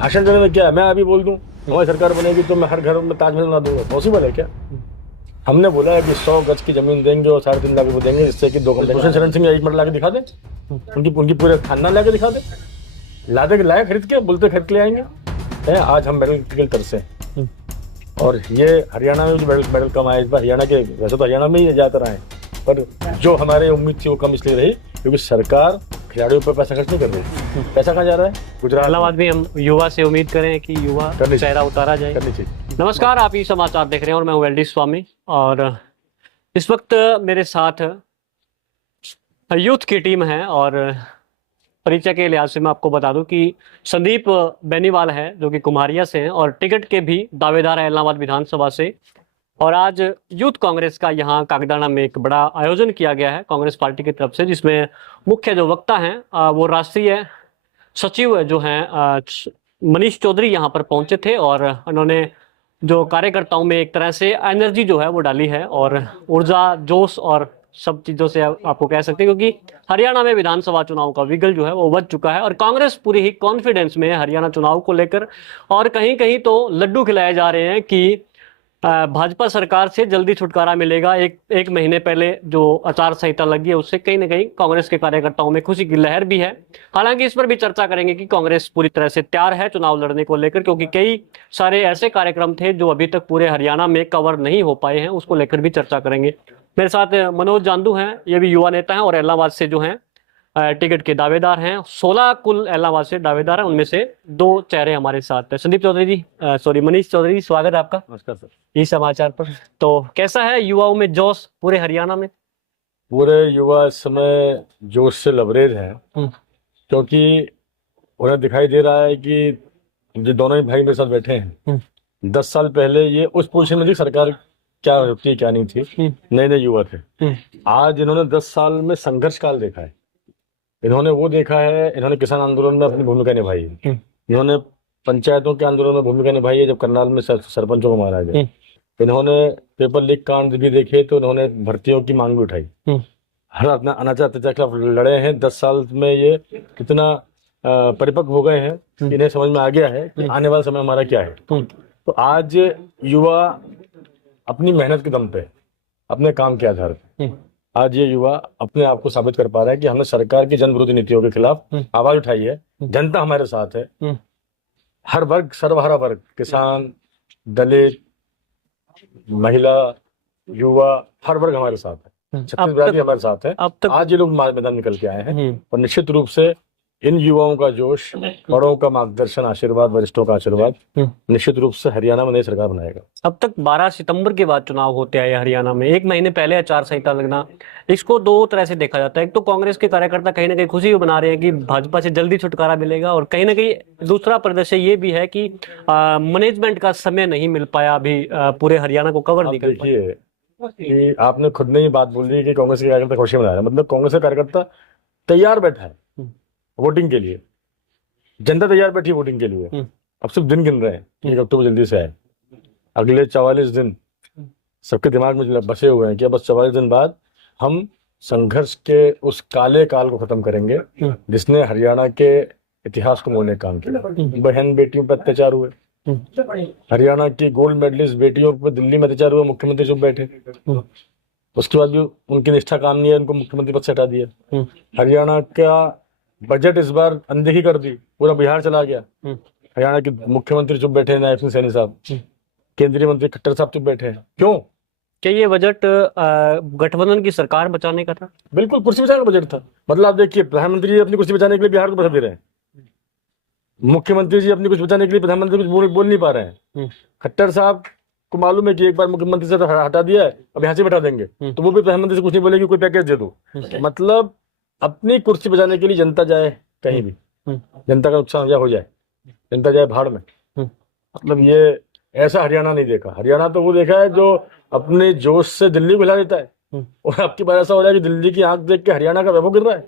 भाषण करने में क्या है, मैं अभी बोल दूं हमारी सरकार बनेगी तो मैं हर घर में ताजमहल बना दूंगा, पॉसिबल है क्या? हमने बोला है कि 100 गज की जमीन देंगे और 3.5 लाख रुपए देंगे, जिससे कि 2 घंटे शरण सिंह 1 मिनट ला के दिखा दे, उनकी पूरे खानदान ला के दिखा दे, लाए खरीद के, बोलते खरीद के ले आएंगे। आज हम मेडल के लिए तरसे, और ये हरियाणा में जो मेडल कम आए इस बार, हरियाणा के वैसे तो हरियाणा में ही ज्यादातर आए, पर जो हमारे उम्मीद थी वो कम इसलिए रही क्योंकि सरकार खिलाड़ियों पर पैसा खर्च नहीं कर रही। पैसा कहाँ जा रहा है? गुजरात। इलाहाबाद भी हम युवा से उम्मीद करें कि युवा चेहरा उतारा जाए, करनी चाहिए। नमस्कार, आप ई समाचार देख रहे हैं और मैं हूं एल डी स्वामी, और इस वक्त मेरे साथ यूथ की टीम है। और परिचय के लिहाज से मैं आपको बता दूं कि संदीप बेनीवाल है जो कि कुम्हारिया से हैं और टिकट के भी दावेदार है इलाहाबाद विधानसभा से। और आज यूथ कांग्रेस का यहाँ कागदाना में एक बड़ा आयोजन किया गया है कांग्रेस पार्टी की तरफ से, जिसमें मुख्य जो वक्ता हैं वो राष्ट्रीय सचिव जो हैं मनीष चौधरी यहाँ पर पहुंचे थे, और उन्होंने जो कार्यकर्ताओं में एक तरह से एनर्जी जो है वो डाली है, और ऊर्जा, जोश और सब चीज़ों से आपको कह सकते हैं, क्योंकि हरियाणा में विधानसभा चुनाव का विगल जो है वो बच चुका है और कांग्रेस पूरी ही कॉन्फिडेंस में है हरियाणा चुनाव को लेकर। और कहीं कहीं तो लड्डू खिलाए जा रहे हैं कि भाजपा सरकार से जल्दी छुटकारा मिलेगा। एक महीने पहले जो आचार संहिता लगी है उससे कहीं ना कहीं कांग्रेस के कार्यकर्ताओं में खुशी की लहर भी है। हालांकि इस पर भी चर्चा करेंगे कि कांग्रेस पूरी तरह से तैयार है चुनाव लड़ने को लेकर, क्योंकि कई सारे ऐसे कार्यक्रम थे जो अभी तक पूरे हरियाणा में कवर नहीं हो पाए हैं, उसको लेकर भी चर्चा करेंगे। मेरे साथ मनोज जांदू हैं, ये भी युवा नेता हैं और इलाहाबाद से जो हैं टिकट के दावेदार हैं। 16 कुल इलाहाबाद से दावेदार हैं, उनमें से 2 चेहरे हमारे साथ हैं। संदीप चौधरी जी, मनीष चौधरी जी, स्वागत है आपका। नमस्कार सर। ई समाचार पर। तो कैसा है युवाओं में जोश पूरे हरियाणा में? पूरे युवा इस समय जोश से लबरेज हैं, क्योंकि उन्हें दिखाई दे रहा है कि जो दोनों ही भाई मेरे साथ बैठे हैं, 10 साल पहले ये उस पोजीशन में थी, सरकार क्या होती क्या नहीं थी, नए नए युवा थे। आज इन्होंने 10 साल में संघर्ष काल देखा है, इन्होंने वो देखा है, इन्होंने किसान आंदोलन में अपनी भूमिका निभाई है, इन्होंने पंचायतों के आंदोलन में भूमिका निभाई है जब करनाल में सरपंचों को मारा गया, इन्होंने पेपर लीक कांड भी देखे तो इन्होंने भर्तियों की मांग भी उठाई, हर अपना अनाचार अत्याचार के खिलाफ लड़े हैं। 10 साल में ये कितना परिपक्व हो गए हैं, इन्हें समझ में आ गया है कि आने वाला समय हमारा क्या है। तो आज युवा अपनी मेहनत के दम पे, अपने काम के आधार पे, आज ये युवा अपने आप को साबित कर पा रहा है कि हमने सरकार की जन विरोधी नीतियों के खिलाफ आवाज उठाई है, जनता हमारे साथ है, हर वर्ग, सर्वहारा वर्ग, किसान, दलित, महिला, युवा, हर वर्ग हमारे साथ है, छत्तीसगढ़ भी हमारे साथ है। अब तक आज ये लोग मैदान निकल के आए हैं और निश्चित रूप से इन युवाओं का जोश, बड़ों का मार्गदर्शन, आशीर्वाद, वरिष्ठों का आशीर्वाद निश्चित रूप से हरियाणा में नई सरकार बनाएगा। अब तक 12 सितंबर के बाद चुनाव होते आए हरियाणा में, 1 महीने पहले आचार संहिता लगना, इसको 2 तरह से देखा जाता है। एक तो कांग्रेस के कार्यकर्ता कहीं ना कहीं खुशी बना रहे हैं कि भाजपा से जल्दी छुटकारा मिलेगा, और कहीं ना कहीं दूसरा परिदृश्य ये भी है कि मैनेजमेंट का समय नहीं मिल पाया अभी पूरे हरियाणा को कवर नहीं कर पाया। देखिए, आपने खुद ने ही बात बोल दी कि कांग्रेस के कार्यकर्ता खुशी मना रहे हैं, मतलब कांग्रेस का कार्यकर्ता तैयार बैठा है वोटिंग के लिए, जनता तैयार बैठी वोटिंग के लिए। अब सिर्फ दिन गिन रहे हैं, 1 अक्टूबर जल्दी से आए, अगले 44 दिन सबके दिमाग में बसे हुए हैं कि बस 44 दिन बाद हम संघर्ष के उस काले काल को खत्म करेंगे जिसने हरियाणा के इतिहास को मोड़ने का काम किया। बहन बेटियों पर अत्याचार हुए, हरियाणा की गोल्ड मेडलिस्ट बेटियों पर दिल्ली में अत्याचार हुआ, मुख्यमंत्री चुप बैठे, उसके बाद भी उनकी निष्ठा काम नहीं है, उनको मुख्यमंत्री पद से हटा दिया। हरियाणा का बजट इस बार अनदेखी कर दी, पूरा बिहार चला गया, हरियाणा के मुख्यमंत्री चुप बैठे, नायब सिंह सैनी साहब, केंद्रीय मंत्री खट्टर साहब चुप बैठे हैं। क्यों? क्या ये बजट गठबंधन की सरकार बचाने का था? बिल्कुल, कुर्सी बचाने का बजट था। मतलब आप देखिए, प्रधानमंत्री जी अपनी कुर्सी बचाने के लिए बिहार को पैसा दे रहे हैं, मुख्यमंत्री जी अपनी कुछ बचाने के लिए प्रधानमंत्री कुछ बोल नहीं पा रहे हैं। खट्टर साहब को मालूम है कि एक बार मुख्यमंत्री से हटा दिया है, अब यहाँ से बैठा देंगे, तो वो भी प्रधानमंत्री से कुछ नहीं बोलेगी, कोई पैकेज दे दो। मतलब अपनी कुर्सी बचाने के लिए जनता जाए कहीं भी, जनता का नुकसान हो जाए, जनता जाए भाड़ में। मतलब ये ऐसा हरियाणा नहीं देखा। हरियाणा तो वो देखा है जो अपने जोश से दिल्ली को हिला देता है, और आपकी बार ऐसा हो रहा है कि दिल्ली की आंख देख के हरियाणा का वैभव गिर रहा है।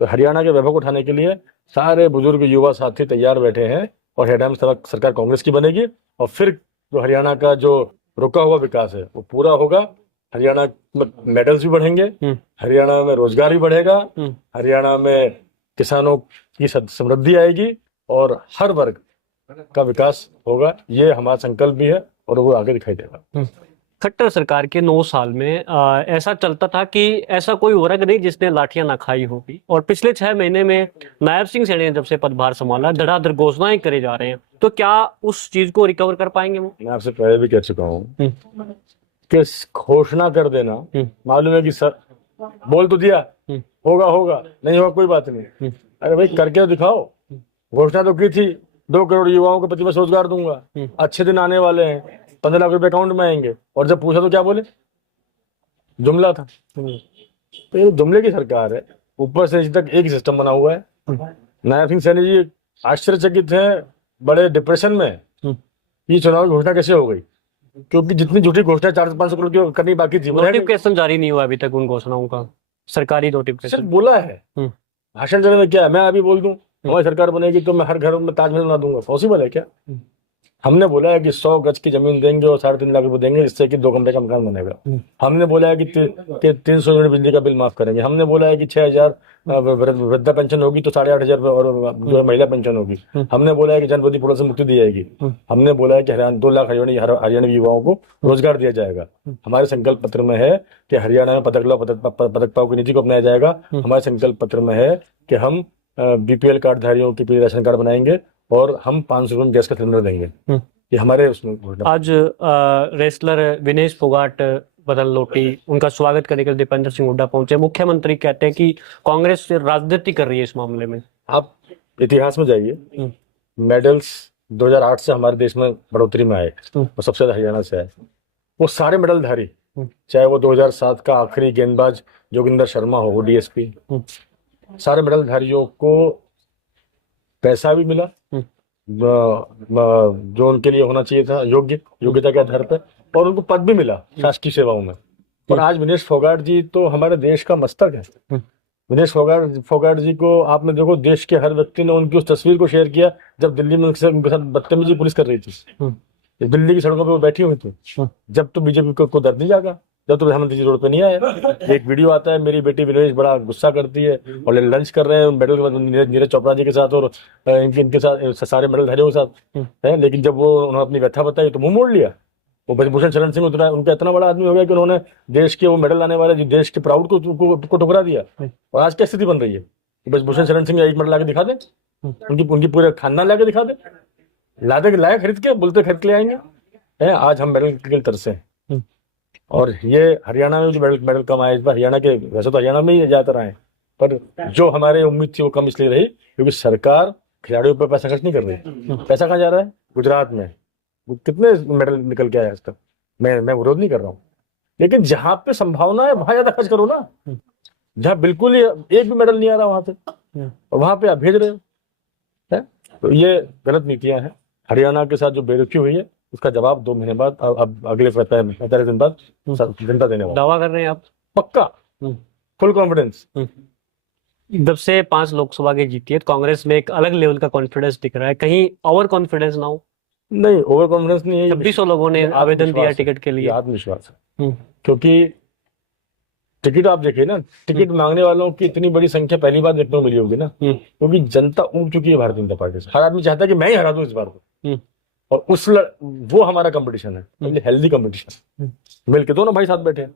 तो हरियाणा के वैभव को उठाने के लिए सारे बुजुर्ग युवा साथी तैयार बैठे हैं, और हरियाणा में सरकार कांग्रेस की बनेगी, और फिर जो हरियाणा का जो रुका हुआ विकास है वो पूरा होगा। हरियाणा में मेडल्स भी बढ़ेंगे, हरियाणा में रोजगार भी बढ़ेगा, हरियाणा में किसानों की समृद्धि आएगी, और हर वर्ग का विकास होगा, ये हमारा संकल्प भी है और वो आगे दिखाई देगा। खट्टर सरकार के 9 साल में ऐसा चलता था कि ऐसा कोई वर्ग नहीं जिसने लाठियां ना खाई होगी, और पिछले 6 महीने में नायब सिंह सैनी ने जब से पदभार संभाला धड़ाधड़ घोषणाएं करे जा रहे हैं, तो क्या उस चीज को रिकवर कर पाएंगे वो? मैं आपसे पहले भी कह चुका हूँ कि घोषणा कर देना, मालूम है कि सर बोल तो दिया होगा होगा, नहीं होगा कोई बात नहीं, अरे भाई करके तो दिखाओ। घोषणा तो की थी 2 करोड़ युवाओं को प्रतिवर्ष रोजगार दूंगा, अच्छे दिन आने वाले हैं, 15 लाख रुपए अकाउंट में आएंगे, और जब पूछा तो क्या बोले? जुमला था। तो ये जुमले की सरकार है, ऊपर से नीचे तक एक ही सिस्टम बना हुआ है। नायब सिंह सैनी जी आश्चर्यचकित हैं, बड़े डिप्रेशन में हैं। ये चुनाव की घोषणा कैसे हो गई, क्योंकि जितनी झूठी घोषणा 400-500 करोड़ की करनी बाकी थी, नोटिफिकेशन जारी नहीं हुआ अभी तक उन घोषणाओं का, सरकारी सिर्फ नोटिफिकेशन बोला है। भाषण देने में क्या है, मैं अभी बोल दूं हमारी सरकार बनेगी तो मैं हर घर में ताजमहल बना दूंगा, पॉसिबल है क्या? हमने बोला है कि 100 गज की जमीन देंगे और 3.5 लाख रुपए देंगे, इससे कि 2 कमरे का मकान बनेगा। हमने बोला है कि 300 यूनिट बिजली का बिल माफ करेंगे। हमने बोला है कि 6,000 वृद्धा पेंशन होगी तो 8,500 और जो है महिला पेंशन होगी। हमने बोला है कि जनविरोधी पुलिस से मुक्ति दी जाएगी। हमने बोला है कि 2 लाख हरियाणवी युवाओं को रोजगार दिया जाएगा। हमारे संकल्प पत्र में है कि हरियाणा में पदक लाओ पदक पाओ की नीति को अपनाया जाएगा। हमारे संकल्प पत्र में है कि हम बीपीएल कार्डधारियों के लिए राशन कार्ड बनाएंगे और हम 500 रुपये में गैस का सिलेंडर देंगे। ये हमारे उसमें। आज रेसलर विनेश फोगाट बदल लोटी, उनका स्वागत करने के लिए दीपेंद्र सिंह हुड्डा पहुंचे। मुख्यमंत्री कहते हैं कि कांग्रेस से राजनीति कर रही है इस मामले में। आप इतिहास में जाइए, मेडल्स 2008 से हमारे देश में बढ़ोतरी में आए और सबसे ज्यादा हरियाणा से आए। वो सारे मेडलधारी, चाहे वो 2007 का आखिरी गेंदबाज जोगिंदर शर्मा हो, वो डीएसपी, सारे मेडलधारियों को पैसा भी मिला जो उनके लिए होना चाहिए था, योग्यता के आधार पर, और उनको पद भी मिला शासकीय सेवाओं में। और आज विनेश फोगाट जी तो हमारे देश का मस्तक है। विनेश फोगाट जी को आपने देखो, देश के हर व्यक्ति ने उनकी उस तस्वीर को शेयर किया जब दिल्ली में उनके साथ बदतमीजी पुलिस कर रही थी। दिल्ली की सड़कों पे वो बैठी हुई थी। जब तो बीजेपी को दर्द नहीं जागा, जब तो प्रधानमंत्री जी रोड पे नहीं आए। एक वीडियो आता है, मेरी बेटी विनेश बड़ा गुस्सा करती है और लंच कर रहे हैं मेडल नीरज चोपड़ा जी के साथ और इनके साथ सारे मेडलधारियों के साथ है। लेकिन जब वो उन्होंने अपनी व्यथा बताई तो मुंह मोड़ लिया। वो ब्रजभूषण शरण सिंह उतना उनका इतना बड़ा आदमी हो गया कि उन्होंने देश के वो मेडल लाने वाले देश के प्राउड को ठुकरा दिया। और आज क्या स्थिति बन रही है? ब्रजभूषण शरण सिंह एक मेडल लाके दिखा दे, उनकी पूरे खानदान लाके दिखा दे, लाए खरीद के, बोलते खरीद के ले आएंगे। आज हम मेडल के लिए तरसे हैं। और ये हरियाणा में जो मेडल कम आए इस बार, हरियाणा के वैसे तो हरियाणा में ही ज्यादातर आए, पर जो हमारे उम्मीद थी वो कम इसलिए रही क्योंकि सरकार खिलाड़ियों पर पैसा खर्च नहीं कर रही। पैसा कहाँ जा रहा है? गुजरात में कितने मेडल निकल के आए आज तक। मैं विरोध नहीं कर रहा हूँ, लेकिन जहाँ पे संभावना है वहां ज्यादा खर्च करो ना। जहाँ बिल्कुल ही एक भी मेडल नहीं आ रहा वहां पे, और वहां पे आप भेज रहे हो, तो ये गलत नीतियां हैं। हरियाणा के साथ जो बेरुखी हुई है उसका जवाब 2 महीने बाद, अब अगले 45 दिन बाद जनता देने वाला। दावा कर रहे हैं आप? पक्का, फुल कॉन्फिडेंस। जब से 5 लोकसभा के जीती है, कांग्रेस में एक अलग लेवल का कॉन्फिडेंस दिख रहा है, कहीं ओवर कॉन्फिडेंस ना हो? नहीं, ओवर कॉन्फिडेंस नहीं है। 2600 लोगों ने आवेदन दिया टिकट के लिए। आत्मविश्वास है, क्योंकि टिकट आप देखिए ना, टिकट मांगने वालों की इतनी बड़ी संख्या पहली बार देखने को मिली होगी ना, क्योंकि जनता उग चुकी है भारतीय जनता पार्टी से। हर आदमी चाहता है कि मैं ही हरा दूं इस बार को, और वो हमारा कंपटीशन है, हेल्दी कंपटीशन। मिलके दोनों भाई साथ बैठे हैं।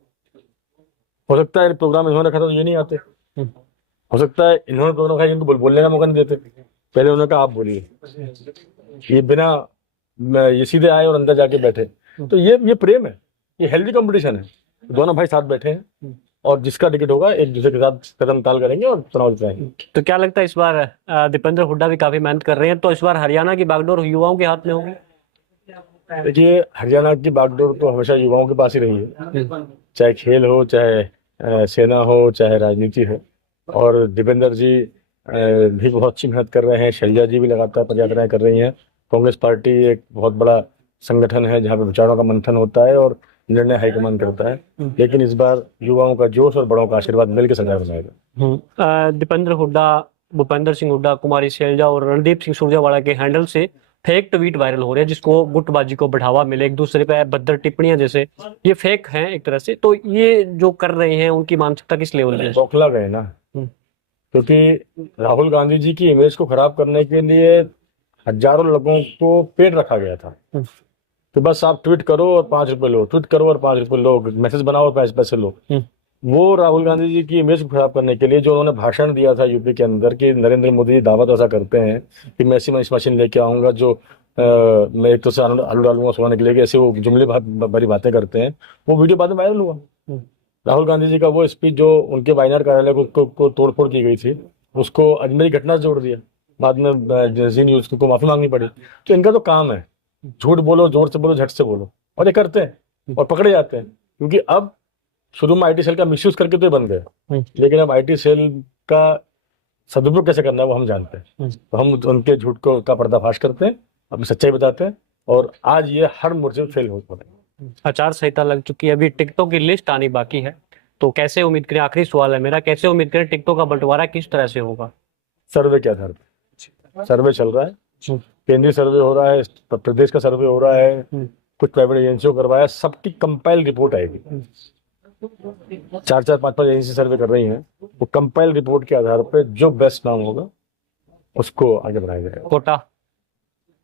हो सकता है प्रोग्राम इन्होंने रखा था तो ये नहीं आते, हो सकता है इन्होंने प्रोग्राम रखा इनको बोलने का मौका नहीं देते। पहले उन्होंने कहा आप बोलिए, ये बिना ये सीधे आए और अंदर जाके बैठे। तो ये प्रेम है, ये हेल्दी कंपटीशन है। दोनों भाई साथ बैठे हैं और जिसका टिकट होगा एक दूसरे के साथ कदम ताल करेंगे और चुनाव जिताएंगे। तो क्या लगता है इस बार दीपेंद्र हुड्डा भी काफी मेहनत कर रहे हैं, तो इस बार हरियाणा की बागडोर युवाओं के हाथ में होगी? देखिए, हरियाणा की बागडोर तो हमेशा युवाओं के पास ही रही है, चाहे खेल हो, चाहे सेना हो, चाहे राजनीति हो। और दीपेंद्र जी भी बहुत अच्छी मेहनत कर रहे हैं। शैलजा जी भी लगातार पदयात्राएं कर रही हैं। कांग्रेस पार्टी एक बहुत बड़ा संगठन है जहाँ पे विचारों का मंथन होता है और निर्णय हाईकमान करता है। लेकिन इस बार युवाओं का जोश और बड़ों का आशीर्वाद मिलकर सरकार बनाएगा। दीपेंद्र हुड्डा, भूपेंद्र सिंह हुड्डा, कुमारी शैलजा और रणदीप सिंह सुरजेवाला के हैंडल से फेक ट्वीट वायरल हो रहे हैं, जिसको गुटबाजी को बढ़ावा मिले, एक दूसरे पे भद्दर टिप्पणियां जैसे, ये फेक हैं एक तरह से। तो ये जो कर रहे हैं उनकी मानसिकता किस लेवल पे? बौखला गए ना, क्योंकि राहुल गांधी जी की इमेज को खराब करने के लिए हजारों लोगों को पेड रखा गया था कि बस आप ट्वीट करो और 5 रुपए लो, ट्वीट करो और 5 रुपए लो, मैसेज बनाओ और पैसे लो। वो राहुल गांधी जी की इमेज को खराब करने के लिए जो उन्होंने भाषण दिया था यूपी के अंदर कि नरेंद्र मोदी जी दावा तो ऐसा करते हैं कि मैं ऐसी मशीन लेके आऊंगा जो मैं एक तो से आलू डालूंगा सोना निकलेगी, ऐसे वो जुमले भरी बातें करते हैं। वो वीडियो बाद में वायरल हुआ। राहुल गांधी जी का वो स्पीच जो उनके वायनाड कार्यालय को तोड़फोड़ की गई थी, उसको अजमेरी घटना से जोड़ दिया। बाद में जी न्यूज को माफी मांगनी पड़ी। तो इनका तो काम है झूठ बोलो, जोर से बोलो, झट से बोलो, और ये करते हैं और पकड़े जाते हैं। क्योंकि अब शुरू में आईटी सेल का मिसयूज करके तो ये बन गए, लेकिन अब आईटी सेल का सदुपयोग कैसे करना है वो हम जानते हैं। तो हम उनके झूठ को का पर्दाफाश करते हैं, अपनी सच्चाई बताते हैं, और आज ये हर मोर्चे में फेल हो रहे हैं। आचार संहिता लग चुकी है, अभी टिकटों की लिस्ट आनी बाकी है, तो कैसे उम्मीद करें, आखिरी सवाल है मेरा, कैसे उम्मीद करें टिकटों का बंटवारा किस तरह से होगा? सर्वे के आधार पर सर्वे चल रहा है, केंद्रीय सर्वे हो रहा है, प्रदेश का सर्वे हो रहा है, कुछ प्राइवेट एजेंसियों करवाया, सबकी कंपाइल रिपोर्ट आएगी। 4-4, 5-5 एजेंसी सर्वे कर रही हैं। वो कंपाइल रिपोर्ट के आधार पर जो बेस्ट नाम होगा उसको आगे बढ़ाया जाएगा।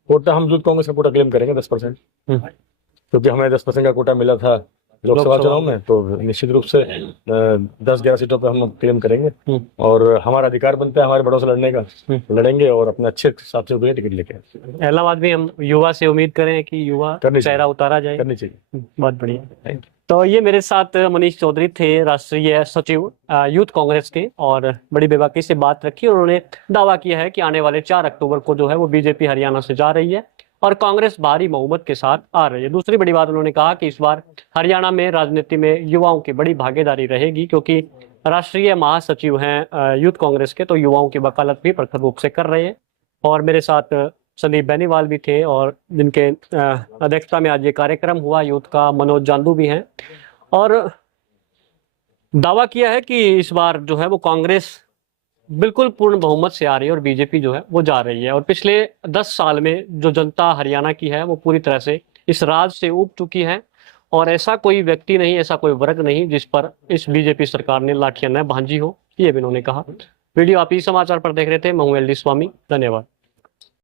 कोटा हम यूथ कांग्रेस का कोटा क्लेम करेंगे 10%, क्योंकि हमें 10% का कोटा मिला था लोकसभा चुनाव में। तो निश्चित रूप से 10-11 सीटों पे हम क्लेम करेंगे, और हमारा अधिकार बनता है हमारे बड़ों से लड़ने का। लड़ेंगे और अपने अच्छे साथियों के लिए टिकट लेके आएंगे। इलाहाबाद में हम युवा से उम्मीद करें कि युवा चेहरा उतारा जाए। करनी चाहिए। बहुत बढ़िया। तो ये मेरे साथ मनीष चौधरी थे, राष्ट्रीय सचिव यूथ कांग्रेस के, और बड़ी बेबाकी से बात रखी और उन्होंने दावा किया है कि आने वाले 4 अक्टूबर को जो है वो बीजेपी हरियाणा से जा रही है और कांग्रेस भारी बहुमत के साथ आ रही है। दूसरी बड़ी बात उन्होंने कहा कि इस बार हरियाणा में राजनीति में युवाओं की बड़ी भागीदारी रहेगी, क्योंकि राष्ट्रीय महासचिव हैं यूथ कांग्रेस के, तो युवाओं की वकालत भी प्रखर रूप से कर रहे हैं। और मेरे साथ संदीप बेनीवाल भी थे, और जिनके अध्यक्षता में आज ये कार्यक्रम हुआ यूथ का, मनोज जांदू भी हैं, और दावा किया है कि इस बार जो है वो कांग्रेस बिल्कुल पूर्ण बहुमत से आ रही है और बीजेपी जो है वो जा रही है। और पिछले 10 साल में जो जनता हरियाणा की है वो पूरी तरह से इस राज से ऊब चुकी है, और ऐसा कोई व्यक्ति नहीं, ऐसा कोई वर्ग नहीं जिस पर इस बीजेपी सरकार ने लाठियां न भांजी हो, ये भी उन्होंने कहा। वीडियो आप ही समाचार पर देख रहे थे, मैं हूं LD स्वामी, धन्यवाद।